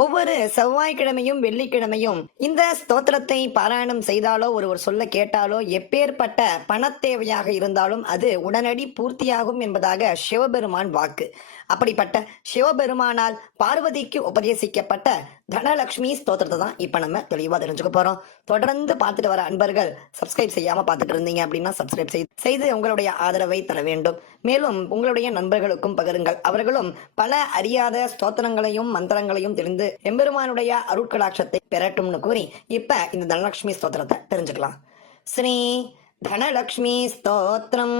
ஒவ்வொரு செவ்வாய்க்கிழமையும் வெள்ளிக்கிழமையும் இந்த ஸ்தோத்திரத்தை பாராயணம் செய்தாலோ ஒரு சொல்ல கேட்டாலோ எப்பேற்பட்ட பணத்தேவையாக இருந்தாலும் அது உடனடி பூர்த்தியாகும் என்பதாக சிவபெருமான் வாக்கு. அப்படிப்பட்ட சிவபெருமானால் பார்வதிக்கு உபதேசிக்கப்பட்ட தனலட்சுமி ஸ்தோத்திரத்தை தான் இப்ப நம்ம தெளிவா தெரிஞ்சுக்க போறோம். தொடர்ந்து பார்த்துட்டு வர அன்பர்கள் சப்ஸ்கிரைப் செய்யாம பார்த்துட்டு இருந்தீங்க அப்படின்னா சப்ஸ்கிரைப் செய்து உங்களுடைய ஆதரவை தர வேண்டும். மேலும் உங்களுடைய நண்பர்களுக்கும் பகிருங்கள். அவர்களும் பல அறியாத ஸ்தோத்திரங்களையும் மந்திரங்களையும் தெரிந்து எம்பெருமானுடைய அருட்கடாட்சத்தை பெறட்டும்னு கூறி இப்ப இந்த தனலட்சுமி ஸ்தோத்திரத்தை தெரிஞ்சுக்கலாம். ஸ்ரீ தனலட்சுமி ஸ்தோத்திரம்.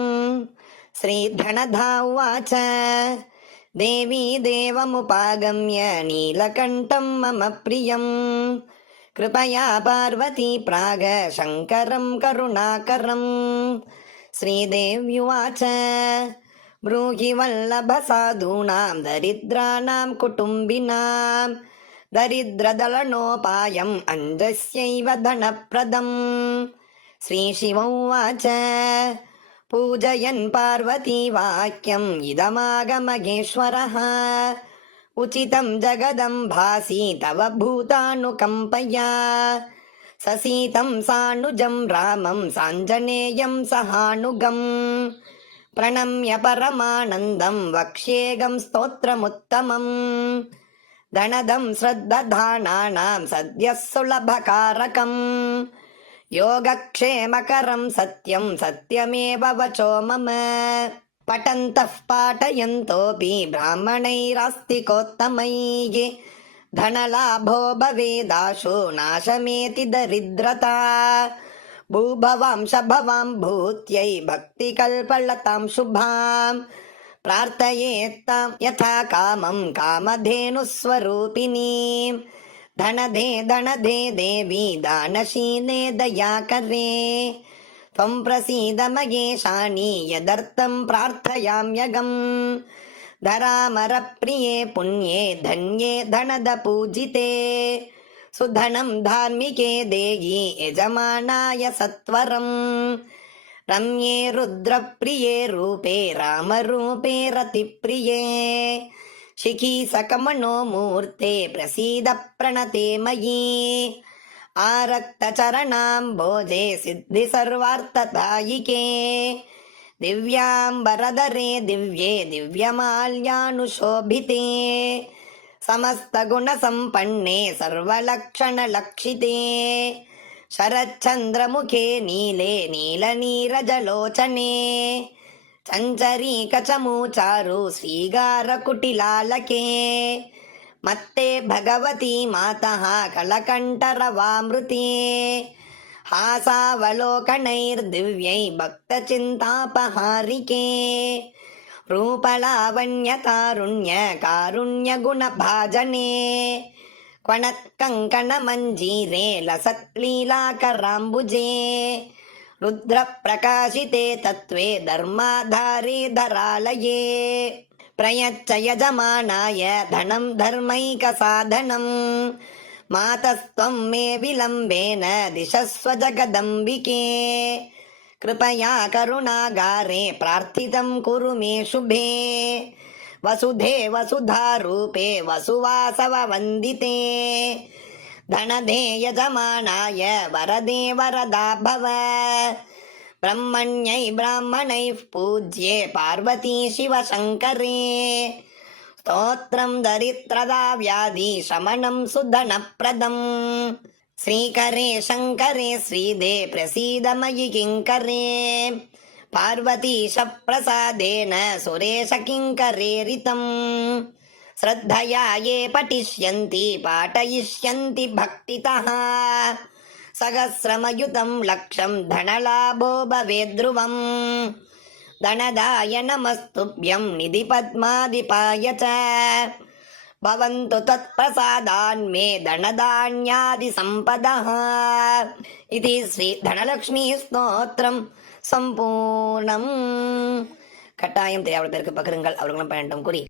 ஸ்ரீ தனதா உவாச்ச. தேவி தேவமுபாகம்ய நீலகண்டம் மம பிரியம் கிருபயா பார்வதி பிராக சங்கரம் கருணாகரம். ஸ்ரீதேவ்யுவாச்ச. ப்ரூஹி வல்லப சாதூனாம் தரித்ராணாம் குடும்பினாம் தரித்ரதலனோபாயம் அஞ்சஸ்யைவ தனப்ரதம். ஸ்ரீசிவௌவாச்ச. பூஜயன் பார்வதி வாக்கியம் இதமாகமகேஸ்வரः உச்சிதம் ஜகதம் பாசி தவ பூதானுகம்பயா சசீதம் சானுஜம் ராமம் சாஞ்சனேயம் சஹானுகம் பிரணம்ய பரமானந்தம் வக்ஷ்யேகம் ஸ்தோத்ரமுத்தமம் தனதம் ஸ்ரத்ததானானாம் சத்யः சுலபகாரகம் யோகக்ஷேமகரம் சத்யம் சத்யமேவ வச்சோ மம படந்தः பாடயந்தோபி பிராமணைராஸ்திகோத்தமைः தனலாபோ பவேதாசு நாசமேதி தரித்ரதா பூபவாம் சபவாம் பூத்யை பக்தி கல்பலதாம் சுபாம் பிரார்த்தயேத்தாம் யதா காமம் காமதேனுஸ்வரூபிணீம் धनधे धनधे देवी दानशीले दयाकरे त्वं प्रसीद महेशानि यदर्थं प्रार्थयाम्यगम् धरामरप्रिये पुण्ये धन्ये धनदपूजिते सुधनं धार्मिके देहि यजमानाय सत्वरम् रम्ये रुद्रप्रिये रूपे रामरूपे रतिप्रिये शिखी सकमनो मूर्ते प्रसीद प्रणते मयि आरक्तचरणाम्भोजे सिद्धि सर्वार्थदायिके दिव्याम्बरधरे दिव्ये दिव्यमाल्यानुशोभिते समस्तगुणसम्पन्ने सर्वलक्षणलक्षिते शरच्चन्द्रमुखे नीले नीलनीरजलोचने चञ्चरीकचमूचारु श्रीगारकुटिलालके मत्ते भगवती मातः कलकण्ठरवामृते हासावलोकनैर्दिव्यै भक्तचिन्तापहारिके रूपलावण्यतारुण्य कारुण्यगुणभाजने क्वणत्कङ्कणमञ्जीरे लसत्लीलाकराम्बुजे रुद्रप्रकाशिते तत्त्वे धर्माधारे धरालये प्रयच्छ यजमानाय धनं धर्मैकसाधनम् मातस्त्वं मे विलम्बेन दिशस्व जगदम्बिके कृपया करुणागारे प्रार्थितं कुरु मे शुभे वसुधे वसुधारूपे वसुवासववन्दिते धनदे यजमानाय वरदे वरदा भव ब्रह्मण्यै ब्राह्मणैः पूज्ये पार्वती शिवशङ्करे स्तोत्रं दरिद्रदा व्याधि शमनं सुधनप्रदम् श्रीकरे शङ्करे श्रीदे प्रसीद मयि किङ्करे पार्वतीश प्रसादेन सुरेश किङ्करेरितम् श्रद्धया ये पठिष्यन्ति पाठयिष्यन्ति भक्तितः सहस्रमयुतं लक्षं धनलाभो भवेद्ध्रुवम् धनदाय नमस्तुभ्यं निधिपद्माधिपाय च भवन्तु तत्प्रसादान्मे धनधान्यादिसम्पदः इति श्री धनलक्ष्मी स्तोत्रं सम्पूर्णम्. கட்டாயம் தெரியாத பேருக்கு பகிருங்கள். அவர்களும் பயன்படும் கூறி